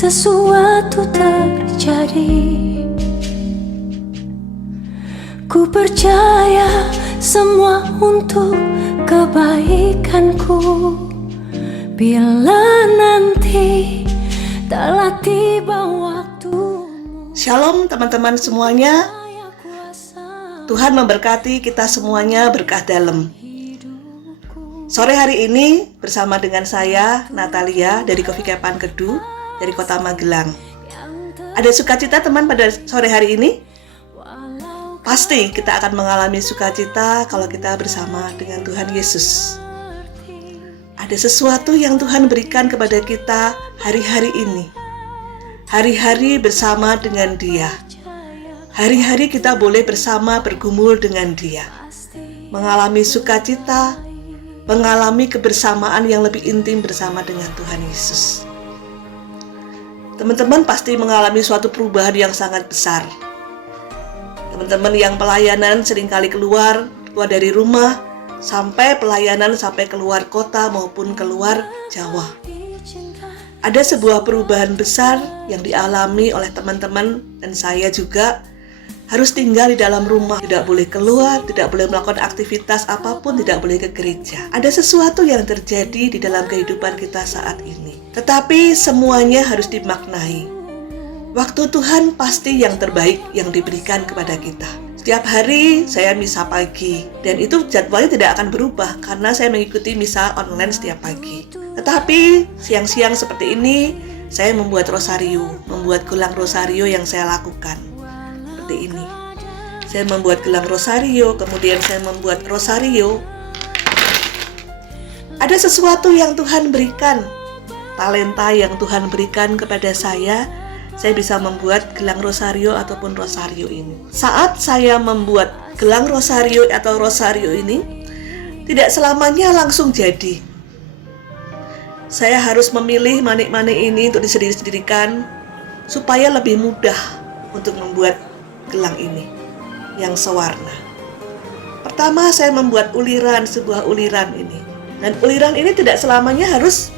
sesuatu terjadi. Ku percaya semua untuk kebaikanku. Bila nanti telah tiba waktu. Shalom teman-teman semuanya. Tuhan memberkati kita semuanya berkah dalam. Sore hari ini bersama dengan saya Natalia dari Coffee Kepan Kedu dari Kota Magelang. Ada sukacita teman pada sore hari ini? Pasti kita akan mengalami sukacita kalau kita bersama dengan Tuhan Yesus. Ada sesuatu yang Tuhan berikan kepada kita hari-hari ini. Hari-hari bersama dengan Dia. Hari-hari kita boleh bersama bergumul dengan Dia. Mengalami sukacita, mengalami kebersamaan yang lebih intim bersama dengan Tuhan Yesus. Teman-teman pasti mengalami suatu perubahan yang sangat besar. Teman-teman yang pelayanan seringkali keluar dari rumah, sampai pelayanan sampai keluar kota maupun keluar Jawa. Ada sebuah perubahan besar yang dialami oleh teman-teman dan saya juga. Harus tinggal di dalam rumah, tidak boleh keluar, tidak boleh melakukan aktivitas apapun, tidak boleh ke gereja. Ada sesuatu yang terjadi di dalam kehidupan kita saat ini. Tetapi semuanya harus dimaknai. Waktu Tuhan pasti yang terbaik yang diberikan kepada kita. Setiap hari saya misa pagi, dan itu jadwalnya tidak akan berubah karena saya mengikuti misa online setiap pagi. Tetapi siang-siang seperti ini, saya membuat rosario, membuat gelang rosario yang saya lakukan. Seperti ini. Saya membuat gelang rosario, kemudian saya membuat rosario. Ada sesuatu yang Tuhan berikan, talenta yang Tuhan berikan kepada saya bisa membuat gelang rosario ataupun rosario ini. Saat saya membuat gelang rosario atau rosario ini, tidak selamanya langsung jadi. Saya harus memilih manik-manik ini untuk disendiri-sendirikan supaya lebih mudah untuk membuat gelang ini yang sewarna. Pertama saya membuat sebuah uliran ini. Dan uliran ini tidak selamanya harus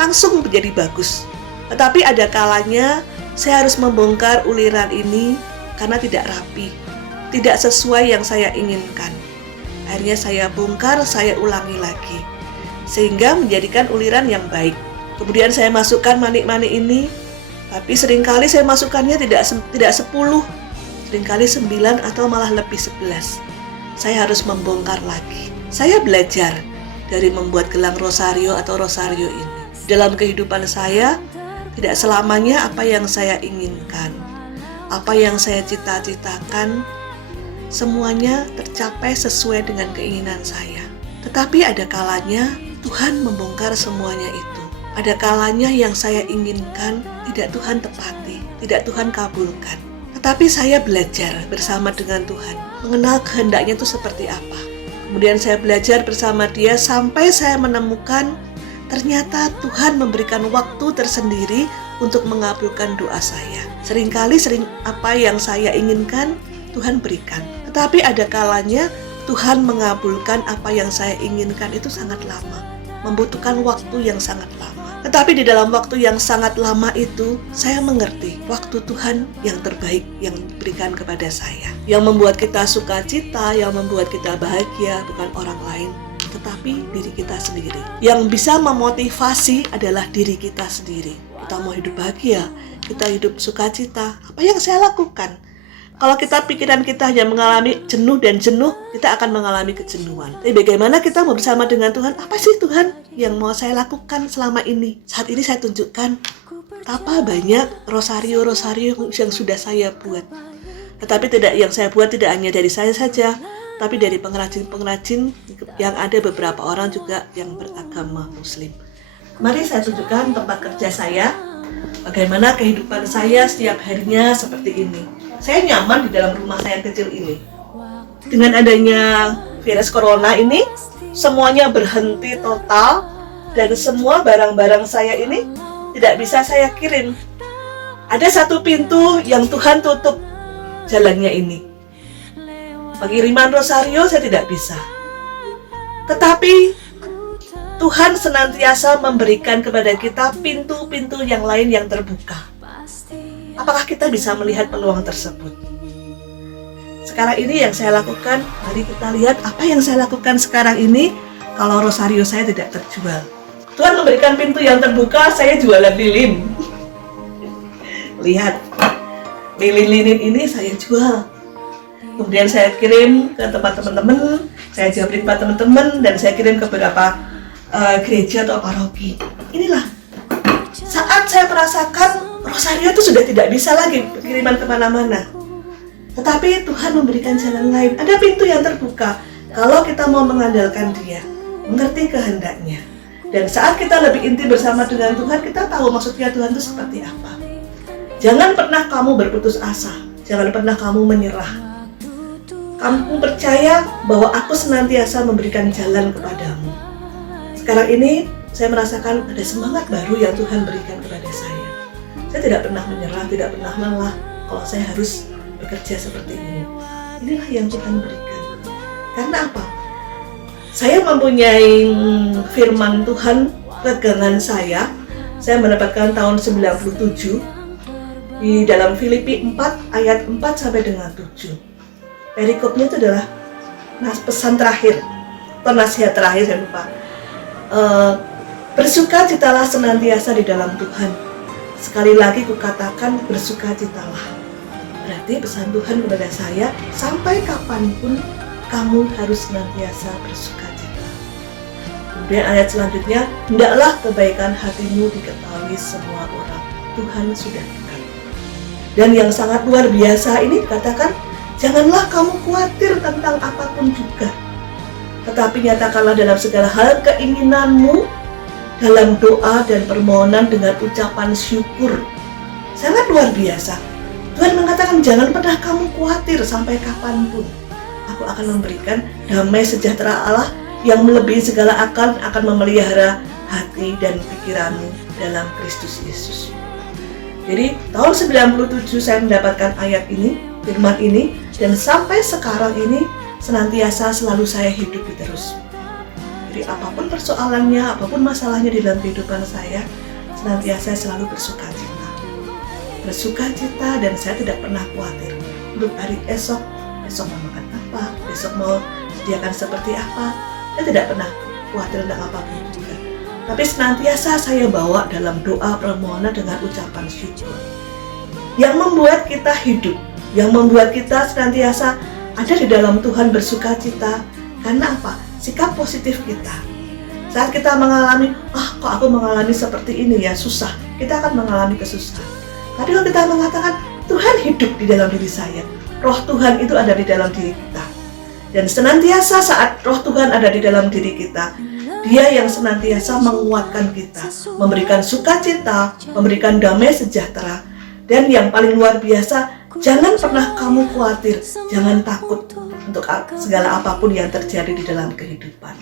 langsung menjadi bagus. Tetapi ada kalanya saya harus membongkar uliran ini karena tidak rapi, tidak sesuai yang saya inginkan. Akhirnya saya bongkar, saya ulangi lagi, sehingga menjadikan uliran yang baik. Kemudian saya masukkan manik-manik ini, tapi seringkali saya masukkannya tidak 10, seringkali 9 atau malah lebih 11. Saya harus membongkar lagi. Saya belajar dari membuat gelang rosario atau rosario ini. Dalam kehidupan saya, tidak selamanya apa yang saya inginkan, apa yang saya cita-citakan, semuanya tercapai sesuai dengan keinginan saya. Tetapi ada kalanya Tuhan membongkar semuanya itu. Ada kalanya yang saya inginkan tidak Tuhan tepati, tidak Tuhan kabulkan. Tetapi saya belajar bersama dengan Tuhan, mengenal kehendaknya itu seperti apa. Kemudian saya belajar bersama Dia sampai saya menemukan ternyata Tuhan memberikan waktu tersendiri untuk mengabulkan doa saya. Seringkali apa yang saya inginkan Tuhan berikan. Tetapi ada kalanya Tuhan mengabulkan apa yang saya inginkan itu sangat lama, membutuhkan waktu yang sangat lama. Tetapi di dalam waktu yang sangat lama itu, saya mengerti waktu Tuhan yang terbaik yang diberikan kepada saya. Yang membuat kita sukacita, yang membuat kita bahagia bukan orang lain, tetapi diri kita sendiri. Yang bisa memotivasi adalah diri kita sendiri. Kita mau hidup bahagia, kita hidup sukacita, apa yang saya lakukan? Kalau pikiran kita hanya mengalami jenuh, kita akan mengalami kejenuhan. Tapi bagaimana kita mau bersama dengan Tuhan? Apa sih Tuhan yang mau saya lakukan selama ini? Saat ini saya tunjukkan betapa banyak rosario yang sudah saya buat. Tetapi yang saya buat tidak hanya dari saya saja, tapi dari pengrajin-pengrajin yang ada beberapa orang juga yang beragama Muslim. Mari saya tunjukkan tempat kerja saya, bagaimana kehidupan saya setiap harinya seperti ini. Saya nyaman di dalam rumah saya kecil ini. Dengan adanya virus corona ini, semuanya berhenti total dan semua barang-barang saya ini tidak bisa saya kirim. Ada satu pintu yang Tuhan tutup jalannya ini. Pengiriman rosario saya tidak bisa. Tetapi Tuhan senantiasa memberikan kepada kita pintu-pintu yang lain yang terbuka. Apakah kita bisa melihat peluang tersebut? Sekarang ini yang saya lakukan, mari kita lihat apa yang saya lakukan sekarang ini kalau rosario saya tidak terjual. Tuhan memberikan pintu yang terbuka, saya jualan lilin. Lihat, lilin-lilin ini saya jual. Kemudian saya kirim ke tempat teman-teman, saya jawabin ke teman-teman, dan saya kirim ke beberapa gereja atau paroki. Inilah saat saya merasakan rosario itu sudah tidak bisa lagi kiriman kemana-mana. Tetapi Tuhan memberikan jalan lain. Ada pintu yang terbuka kalau kita mau mengandalkan Dia, mengerti kehendaknya. Dan saat kita lebih intim bersama dengan Tuhan, kita tahu maksudnya Tuhan itu seperti apa. Jangan pernah kamu berputus asa. Jangan pernah kamu menyerah. Kamu percaya bahwa aku senantiasa memberikan jalan kepadamu. Sekarang ini saya merasakan ada semangat baru yang Tuhan berikan kepada saya. Saya tidak pernah menyerah, tidak pernah lelah kalau saya harus bekerja seperti ini. Inilah yang Tuhan berikan. Karena apa? Saya mempunyai firman Tuhan, pegangan saya mendapatkan tahun 97 di dalam Filipi 4 ayat 4 sampai dengan 7. Perikopnya itu adalah pesan terakhir atau nasihat terakhir, saya lupa. Bersukacitalah senantiasa di dalam Tuhan. Sekali lagi kukatakan, bersukacitalah. Berarti pesan Tuhan kepada saya, sampai kapanpun kamu harus senantiasa bersukacita. Kemudian ayat selanjutnya, hendaklah kebaikan hatimu diketahui semua orang. Tuhan sudah dekat. Dan yang sangat luar biasa ini dikatakan, janganlah kamu khawatir tentang apapun juga. Tetapi nyatakanlah dalam segala hal keinginanmu dalam doa dan permohonan dengan ucapan syukur. Sangat luar biasa. Tuhan mengatakan jangan pernah kamu khawatir sampai kapanpun. Aku akan memberikan damai sejahtera Allah yang melebihi segala akal, akan memelihara hati dan pikiranmu dalam Kristus Yesus. Jadi tahun 97 saya mendapatkan ayat ini, firman ini, dan sampai sekarang ini senantiasa selalu saya hidupi terus. Jadi apapun persoalannya, apapun masalahnya di dalam kehidupan saya, senantiasa selalu bersukacita. Bersukacita, dan saya tidak pernah khawatir untuk hari esok mau makan apa, besok mau sediakan seperti apa. Saya tidak pernah khawatir tentang apapun juga. Tapi senantiasa saya bawa dalam doa permohonan dengan ucapan syukur. Yang membuat kita hidup, yang membuat kita senantiasa ada di dalam Tuhan bersukacita. Karena apa? Sikap positif kita. Saat kita mengalami, kok aku mengalami seperti ini ya, susah. Kita akan mengalami kesusahan. Tapi kalau kita mengatakan, Tuhan hidup di dalam diri saya. Roh Tuhan itu ada di dalam diri kita. Dan senantiasa saat roh Tuhan ada di dalam diri kita, Dia yang senantiasa menguatkan kita, memberikan sukacita, memberikan damai sejahtera. Dan yang paling luar biasa, jangan pernah kamu khawatir, jangan takut untuk segala apapun yang terjadi di dalam kehidupan.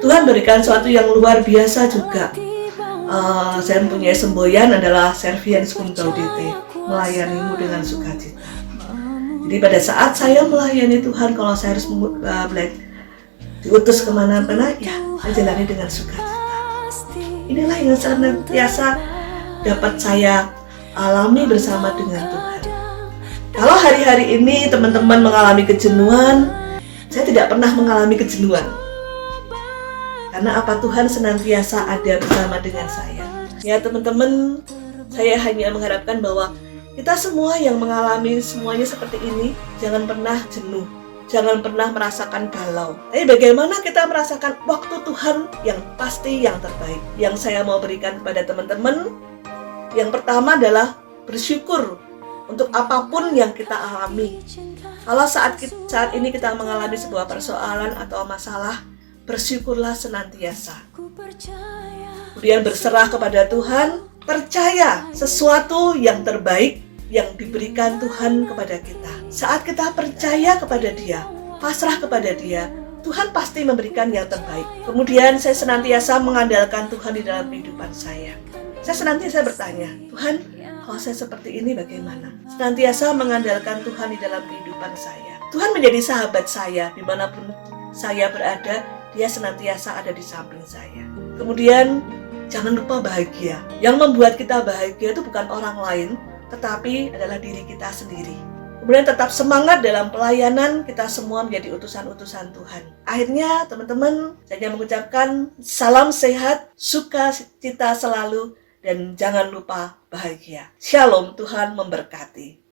Tuhan berikan sesuatu yang luar biasa juga. Saya mempunyai semboyan adalah Serviens cum gaudete, melayanimu dengan sukacita. Jadi pada saat saya melayani Tuhan, kalau saya harus diutus kemana-mana, ya saya jalani dengan sukacita. Inilah yang senantiasa dapat saya alami bersama dengan Tuhan. Kalau hari-hari ini teman-teman mengalami kejenuhan, saya tidak pernah mengalami kejenuhan. Karena apa? Tuhan senantiasa ada bersama dengan saya. Ya teman-teman, saya hanya mengharapkan bahwa kita semua yang mengalami semuanya seperti ini, jangan pernah jenuh, jangan pernah merasakan galau. Tapi bagaimana kita merasakan waktu Tuhan yang pasti yang terbaik? Yang saya mau berikan kepada teman-teman, yang pertama adalah bersyukur untuk apapun yang kita alami. Kalau saat ini kita mengalami sebuah persoalan atau masalah, bersyukurlah senantiasa. Kemudian berserah kepada Tuhan, percaya sesuatu yang terbaik yang diberikan Tuhan kepada kita. Saat kita percaya kepada Dia, pasrah kepada Dia, Tuhan pasti memberikan yang terbaik. Kemudian saya senantiasa mengandalkan Tuhan di dalam kehidupan saya. Saya senantiasa bertanya, Tuhan, kalau saya seperti ini bagaimana? Senantiasa mengandalkan Tuhan di dalam kehidupan saya. Tuhan menjadi sahabat saya dimanapun saya berada. Dia senantiasa ada di samping saya. Kemudian jangan lupa bahagia. Yang membuat kita bahagia itu bukan orang lain, tetapi adalah diri kita sendiri. Kemudian tetap semangat dalam pelayanan, kita semua menjadi utusan-utusan Tuhan. Akhirnya teman-teman, saya mengucapkan salam sehat, sukacita selalu, dan jangan lupa bahagia. Shalom, Tuhan memberkati.